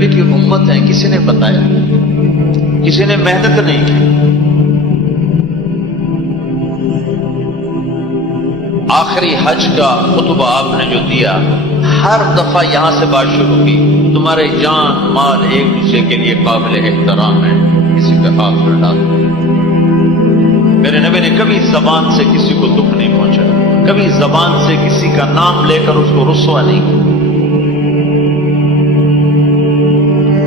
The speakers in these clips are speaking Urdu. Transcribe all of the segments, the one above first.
نبی کی امت ہیں، کسی نے بتایا، کسی نے محنت نہیں کی. آخری حج کا خطبہ آپ نے جو دیا، ہر دفعہ یہاں سے بات شروع کی، تمہارے جان مال ایک دوسرے کے لیے قابل احترام ہے، کسی پہ ہاتھ نہ ڈالو. میرے نبی نے کبھی زبان سے کسی کو دکھ نہیں پہنچا، کبھی زبان سے کسی کا نام لے کر اس کو رسوا نہیں کیا.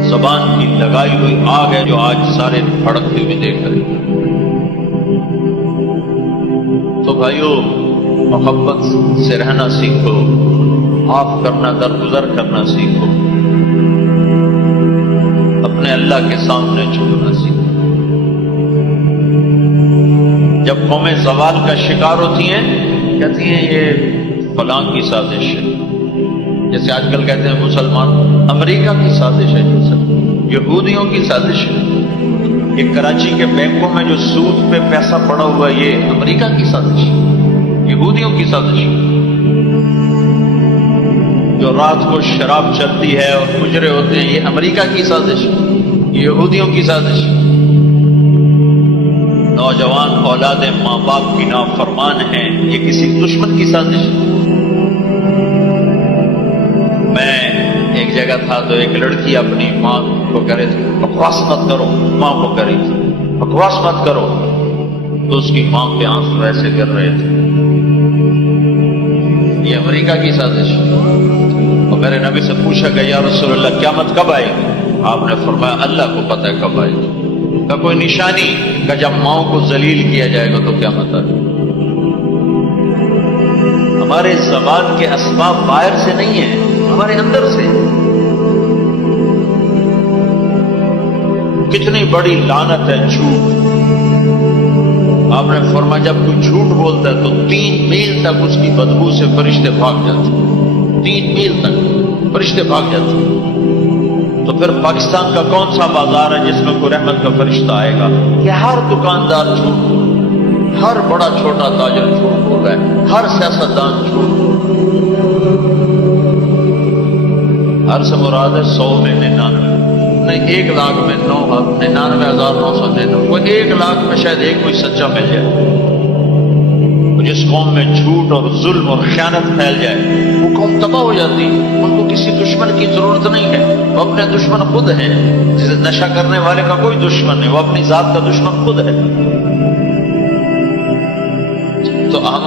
زبان کی لگائی ہوئی آگ ہے جو آج سارے بھڑکتے ہوئے دیکھ رہے ہیں. تو بھائیو، محبت سے رہنا سیکھو، معاف کرنا، درگزر کرنا سیکھو، اپنے اللہ کے سامنے جھکنا سیکھو. جب قومیں زوال کا شکار ہوتی ہیں، کہتی ہیں یہ فلاں کی سازش ہے. جیسے آج کل کہتے ہیں مسلمان امریکہ کی سازش ہے، یہودیوں کی سازش ہے. یہ کراچی کے بینکوں میں جو سود پہ پیسہ پڑا ہوا ہے، یہ امریکہ کی سازش ہے، یہودیوں کی سازش ہے. جو رات کو شراب چلتی ہے اور مجرے ہوتے ہیں، یہ امریکہ کی سازش ہے، یہودیوں کی سازش ہے. نوجوان اولاد ماں باپ کی نافرمان ہیں، یہ کسی دشمن کی سازش ہے. میں ایک جگہ تھا تو ایک لڑکی اپنی ماں کو کہہ رہی تھی بکواس مت کرو، ماں کو کہہ رہی تھی بکواس مت کرو، تو اس کی ماں کے آنسو ایسے گر رہے تھے. یہ امریکہ کی سازش ہے. اور میرے نبی سے پوچھا کہ یا رسول اللہ قیامت کب آئے گی؟ آپ نے فرمایا اللہ کو پتہ ہے کب آئے گی. کا کوئی نشانی کہ جب ماؤں کو ذلیل کیا جائے گا تو قیامت آئے گی. ہمارے زوال کے اسباب باہر سے نہیں ہیں، ہمارے اندر سے. کتنی بڑی لعنت ہے جھوٹ. آپ نے فرمایا جب کوئی جھوٹ بولتا ہے تو 3 میل تک اس کی بدبو سے فرشتے بھاگ جاتے ہیں. 3 میل تک فرشتے بھاگ جاتے ہیں. تو پھر پاکستان کا کون سا بازار ہے جس میں کوئی رحمت کا فرشتہ آئے گا؟ کہ ہر دکاندار جھوٹ بول رہا ہے، ہر بڑا چھوٹا تاجر جھوٹ بول رہا ہے، ہر سیاستدان جھوٹ بول رہا ہے. ہر سے مراد ہے 100 میں 99 نہیں، 1 لاکھ میں 99,999. کوئی 1 لاکھ میں شاید ایک کوئی سچا مل جائے. جس قوم میں جھوٹ اور ظلم اور خیانت پھیل جائے وہ قوم تباہ ہو جاتی. ان کو کسی دشمن کی ضرورت نہیں ہے، وہ اپنے دشمن خود ہیں. جسے نشہ کرنے والے کا کوئی دشمن نہیں، وہ اپنی ذات کا دشمن خود ہے. تو ہم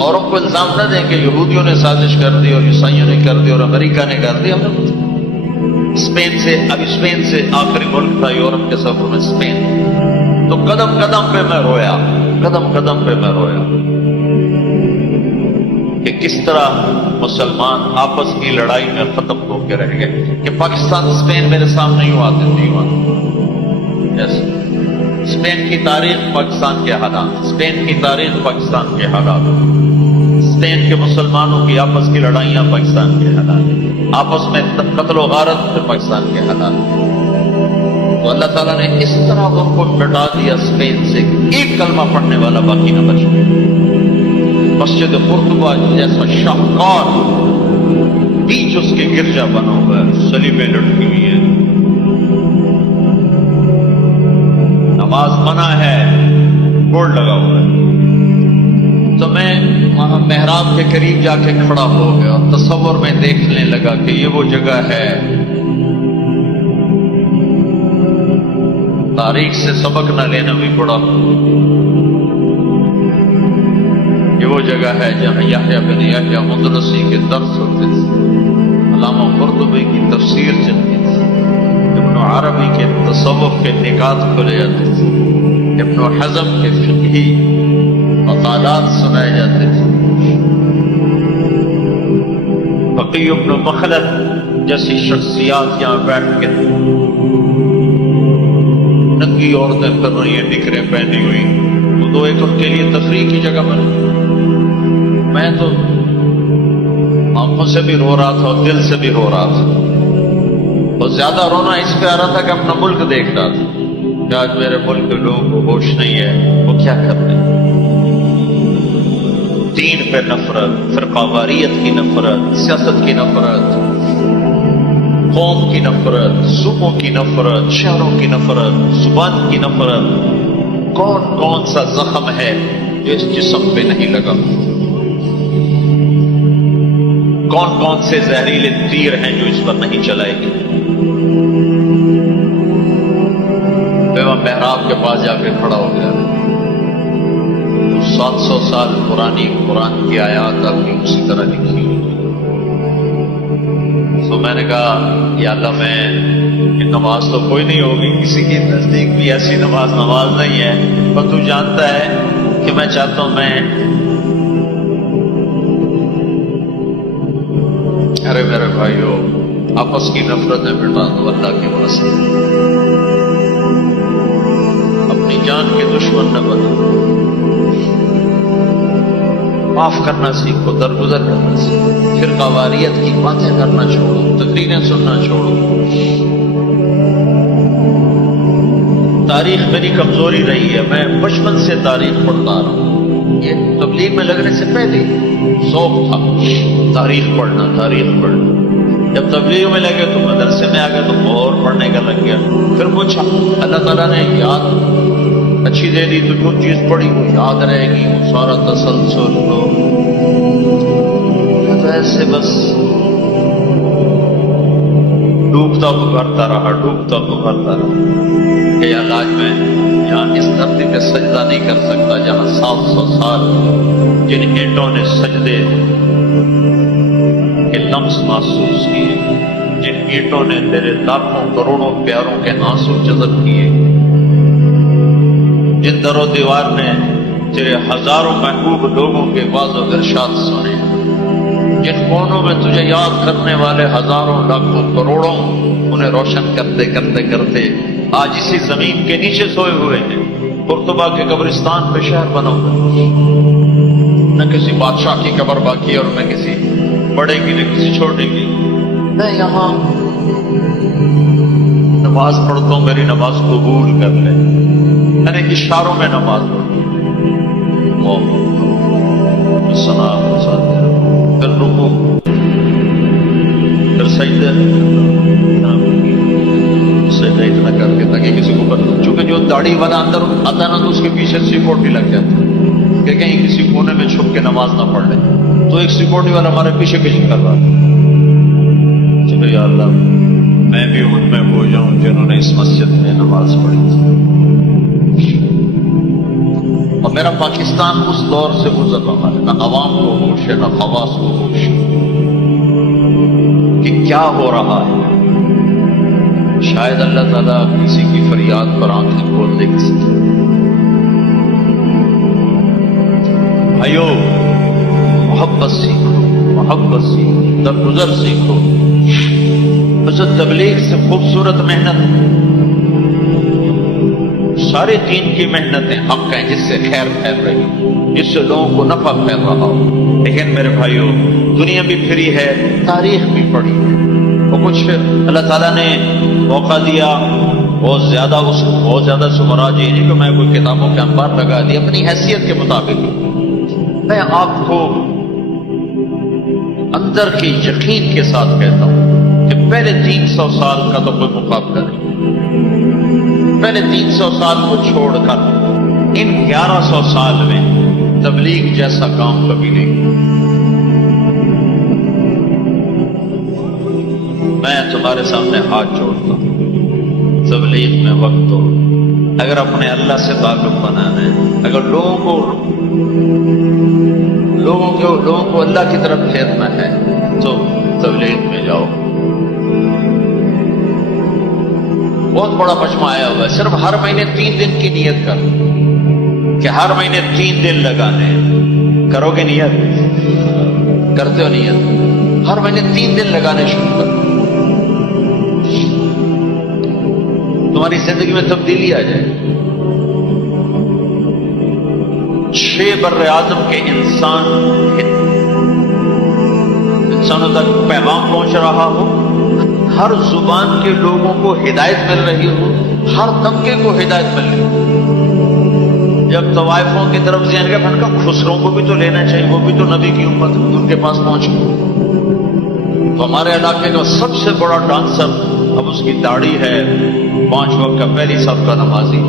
اوروں کو الزام نہ دیں کہ یہودیوں نے سازش کر دی اور عیسائیوں نے کر دی اور امریکہ نے کر دی. ہم نے اسپین سے آخری ملک تھا یورپ کے سفر میں اسپین. تو قدم قدم پہ میں رویا کہ کس طرح مسلمان آپس کی لڑائی میں ختم ہو کے رہ گئے. کہ پاکستان اسپین میرے سامنے یوں آتے تھے. اسپین کی تاریخ پاکستان کے حالات، اسپین کی تاریخ پاکستان کے حالات، اسپین کے مسلمانوں کی آپس کی لڑائیاں پاکستان کے حالات، آپس میں قتل و غارت پاکستان کے حالات. تو اللہ تعالیٰ نے اس طرح ان کو مٹا دیا اسپین سے، ایک کلمہ پڑھنے والا باقی نہ بچ گیا. مسجد قرطبہ جیسا شاہکار بیچ اس کے گرجا بنا ہوا ہے، صلیبیں لٹکی ہوئی ہیں، نماز منع ہے، بورڈ لگا ہوا ہے. تو میں وہاں محراب کے قریب جا کے کھڑا ہو گیا اور تصور میں دیکھنے لگا کہ یہ وہ جگہ ہے تاریخ سے سبق نہ لینا بھی پڑا. یہ وہ جگہ ہے جہاں یحییٰ بن یحییٰ مدرسی کے درس ہوتے تھے، علامہ قرطبی کی تفسیر چلتی تھی، ابن عربی کے تصوف کے نکات کھولے جاتے تھے، ابن حزم کے فقہی مقالات سنائے جاتے تھے، فقی ابن مخلد جیسی شخصیات یہاں بیٹھ کے ننگی عورتیں کر رہی ہیں نکریں پہنی ہوئی. وہ 2 ایک ان کے لیے تفریح کی جگہ بنی. میں تو آنکھوں سے بھی رو رہا تھا اور دل سے بھی رو رہا تھا. اور زیادہ رونا اس پہ آ رہا تھا کہ اپنا ملک دیکھ رہا تھا کہ آج میرے ملک کے لوگوں کو ہوش نہیں ہے، وہ کیا کر رہے ہیں. دین پہ نفرت، فرقہ واریت کی نفرت، سیاست کی نفرت، قوم کی نفرت، صوبوں کی نفرت، شہروں کی نفرت، زبان کی نفرت، کون کون سا زخم ہے جو اس جسم پہ نہیں لگا؟ کون کون سے زہریلے تیر ہیں جو اس پر نہیں چلائے گے؟ میں محراب کے پاس جا کے کھڑا ہو گیا، 700 سال پرانی قرآن کی آیات اب بھی اسی طرح لکھی ہوئی۔ تو میں نے کہا یا اللہ، میں یہ نماز تو کوئی نہیں ہوگی، کسی کے نزدیک بھی ایسی نماز نہیں ہے، پر تو جانتا ہے کہ میں چاہتا ہوں ارے میرے بھائیو، آپس کی نفرتیں مٹا دو اللہ کے واسطے، اپنی جان کے دشمن نہ بنو، معاف کرنا سیکھو، درگزر کرنا سیکھو، فرقہ واریت کی باتیں کرنا چھوڑو، تقریریں سننا چھوڑو۔ تاریخ میری کمزوری رہی ہے، میں بچپن سے تاریخ پڑھتا رہا ہوں، یہ تبلیغ میں لگنے سے پہلے ذوق تھا تاریخ پڑھنا۔ جب تبلیغ میں لگے تو مدرسے میں آ گئے تو اور پڑھنے کا لگ گیا، پھر کچھ اللہ تعالیٰ نے یاد اچھی دے دی تو جو چیز پڑھی وہ یاد رہے گی، وہ سارا تسلسل ہو ایسے بس ڈوبتا پکارتا رہا کہ اللہ آج میں یہاں اس دھرتی پہ سجدہ نہیں کر سکتا جہاں 700 سال جن اینٹوں نے سجدے کے لمس محسوس کیے، جن اینٹوں نے تیرے لاکھوں کروڑوں پیاروں کے آنسو جذب کیے، جن در و دیوار نے تیرے ہزاروں محبوب لوگوں کے واز و ارشاد سنے، جن کونوں میں تجھے یاد کرنے والے ہزاروں لاکھوں کروڑوں انہیں روشن کرتے کرتے آج اسی زمین کے نیچے سوئے ہوئے ہیں، قرطبہ کے قبرستان پہ شہر بنا ہوا، نہ کسی بادشاہ کی قبر باقی اور نہ کسی بڑے کی نہ کسی چھوٹے کی۔ میں یہاں نماز پڑھتا ہوں، میری نماز قبول کر لے، یعنی اشاروں میں نماز پڑھتا ہوں، پھر رکوع، پھر سجدہ اتنا کر کے تاکہ کسی کو پتہ، چونکہ جو داڑھی والا اندر آتا نا تو اس کے پیچھے سیکورٹی لگ جاتی کہ کہیں کسی کونے میں چھپ کے نماز نہ پڑھ لے، تو ایک سیکورٹی والا ہمارے پیچھے کر رہا چلو یا اللہ میں بھی ان میں ہو جاؤں جنہوں نے اس مسجد میں نماز پڑھی تھی۔ اور میرا پاکستان اس دور سے گزر رہا ہے، نہ عوام کو ہوش ہے نہ خواص کو ہوش ہے کہ کیا ہو رہا ہے۔ شاید اللہ تعالیٰ کسی کی فریاد پر آنکھیں کھول دے کسی کی۔ بھائیو، محبت سیکھو، درگزر سیکھو۔ حضرت تبلیغ سے خوبصورت محنت، سارے دین کی محنتیں حق ہیں جس سے خیر پھیل رہی، جس سے لوگوں کو نفع پھیل رہا ہو، لیکن میرے بھائیو دنیا بھی پھری ہے، تاریخ بھی پڑھی ہے، وہ کچھ اللہ تعالیٰ نے موقع دیا، بہت زیادہ سمراج یہ نہیں کہ میں کوئی کتابوں کے انبار لگا دی، اپنی حیثیت کے مطابق میں آپ کو اندر کے یقین کے ساتھ کہتا ہوں کہ پہلے 300 سال کا تو کوئی مقابلہ نہیں، پہلے 300 سال کو چھوڑ کر ان 1100 سال میں تبلیغ جیسا کام کبھی نہیں۔ میں تمہارے سامنے ہاتھ جوڑتا ہوں، تبلیغ میں وقت ہو، اگر اپنے اللہ سے تعلق بنانا ہے، اگر لوگوں کو اللہ کی طرف پھیرنا ہے تو تبلیغ میں جاؤ۔ بہت بڑا مجمع آیا ہوا ہے، صرف ہر مہینے 3 دن کی نیت کر کہ ہر مہینے 3 دن لگانے ہیں، کرو گے نیت؟ کرتے ہو نیت؟ ہر مہینے 3 دن لگانے شروع کر، تمہاری زندگی میں تبدیلی آ جائے۔ 6 بر اعظم کے انسانوں تک پیغام پہنچ رہا ہو، ہر زبان کے لوگوں کو ہدایت مل رہی ہو، ہر طبقے کو ہدایت مل رہی ہو۔ جب طوائفوں کی طرف ذہن کا پھٹکا، خسروں کو بھی تو لینا چاہیے، وہ بھی تو نبی کی امت ان کے پاس پہنچ گئی، تو ہمارے علاقے کا سب سے بڑا ڈانسر اب اس کی داڑھی ہے، 5 وقت کا پہلی صف کا نمازی۔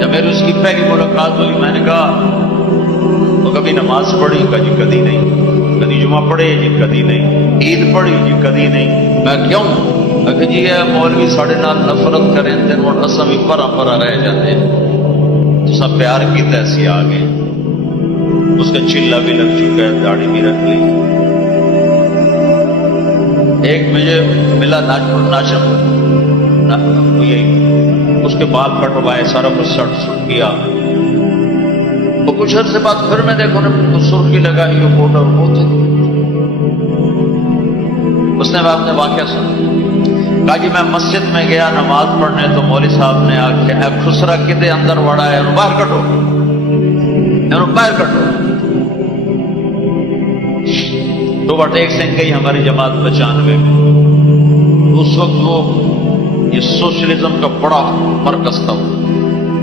جب میری اس کی پہلی ملاقات ہوئی میں نے کہا تو کبھی نماز پڑھی؟ کہا جی کدی نہیں۔ کدی جمعہ پڑھے؟ جی کدی نہیں۔ عید پڑھی؟ جی کدی نہیں۔ میں کیوں؟ کہ جی یہ مولوی ساڑھے نال نفرت کریں تین اور اصا بھی پرا پرا رہ جاتے ہیں، تو سب پیار کی تیسی آ گئے۔ اس کا چلا بھی لگ چکا ہے، داڑھی بھی رکھ لی۔ ایک مجھے ملا ناچم، اس کے بال کٹوائے، سارا کچھ سٹ کیا۔ تو کچھ عرصے بعد پھر میں دیکھو نا سرخی لگائی یہ فوٹو وہ تھے۔ اس نے اپنے واقعہ سنا، کہا جی میں مسجد میں گیا نماز پڑھنے تو مولوی صاحب نے آخیا خسرا کدے اندر وڑا ہے، باہر کٹو، باہر کٹو۔ تو وٹیک سنگھ گئی ہماری جماعت 95 میں، اس وقت وہ یہ سوشلزم کا بڑا مرکز تھا،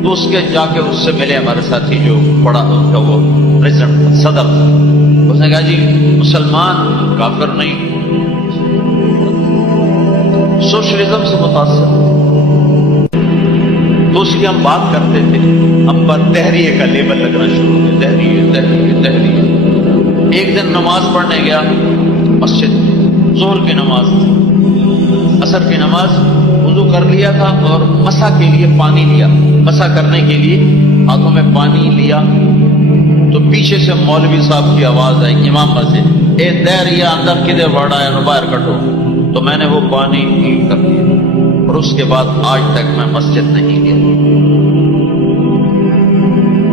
تو اس کے جا کے اس سے ملے ہمارے ساتھی جو بڑا ان کا وہ پریزیڈنٹ صدر تھا۔ اس نے کہا جی مسلمان کافر نہیں، سوشلزم سے متاثر۔ تو اس کی ہم بات کرتے تھے، ہم پر تحریے کا لیبل لگنا شروع ہو گیا، تحریے تحریے تحریے۔ ایک دن نماز پڑھنے گیا مسجد میں، ظہر کی نماز تھی، عصر کی نماز، وضو کر لیا تھا اور مسح کے لیے پانی لیا، مسح کرنے کے لیے ہاتھوں میں پانی لیا، تو پیچھے سے مولوی صاحب کی آواز آئی امام مسجد، اے دہریا اندر کدے وڑا ہے، باہر کٹو۔ تو میں نے وہ پانی پی کر دیا اور اس کے بعد آج تک میں مسجد نہیں گیا۔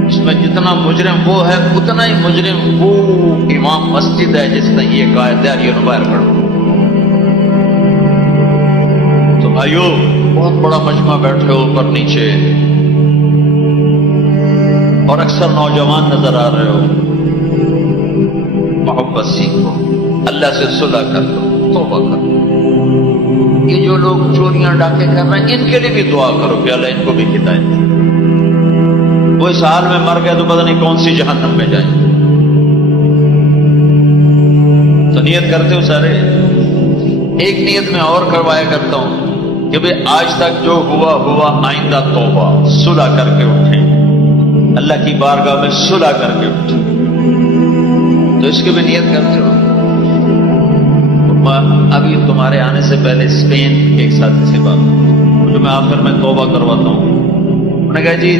اس میں جتنا مجرم وہ ہے اتنا ہی مجرم وہ امام مسجد ہے جس نے یہ کہا ہے دہریا باہر کٹو۔ تو بھائیو بہت بڑا مجمع بیٹھے ہو اوپر نیچے اور اکثر نوجوان نظر آ رہے ہو، محبت سیکھو، اللہ سے صلح کر لو، توبہ کر لو۔ یہ جو لوگ چوریاں ڈاکے کر رہے ہیں ان کے لیے بھی دعا کرو کہ اللہ ان کو بھی ہدایت دے۔ وہ اس حال میں مر گئے تو پتہ نہیں کون سی جہنم میں جائیں۔ تو نیت کرتے ہو سارے؟ ایک نیت میں اور کروایا کرتا ہوں کہ بھئی آج تک جو ہوا ہوا، آئندہ توبہ، صلح کر کے اٹھیں، اللہ کی بارگاہ میں صلح کر کے اٹھیں۔ تو اس کی بھی نیت کرتے ہو؟ ابھی تمہارے آنے سے پہلے اسپین کے ایک ساتھی سے بات جو میں آخر میں توبہ کرواتا ہوں، انہوں نے کہا جی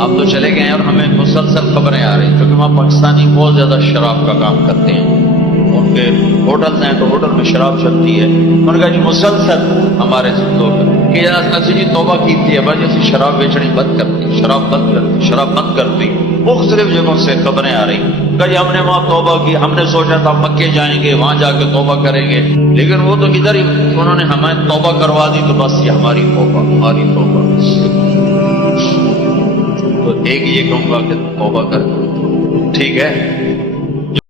آپ تو چلے گئے ہیں اور ہمیں مسلسل خبریں آ رہی ہیں، کیونکہ وہاں پاکستانی بہت زیادہ شراب کا کام کرتے ہیں، ان کے ہوٹلز ہیں تو ہوٹل میں شراب چلتی ہے۔ انہوں نے کہا جی مسلسل ہمارے لوگ کہ اچھا جی توبہ کیتی ہے بھائی جیسے شراب بیچنی بند کرتی، شراب بند کرتی، شراب بند کرتی، مختلف جگہوں سے خبریں آ رہی۔ کہ جی ہم نے وہاں توبہ کی، ہم نے سوچا تھا مکے جائیں گے، وہاں جا کے توبہ کریں گے، لیکن وہ تو ادھر ہی انہوں نے ہمیں توبہ کروا دی، تو بس یہ ہماری توبہ، ہماری توبہ۔ تو ایک یہ کہوں گا کہ توبہ کر، ٹھیک ہے؟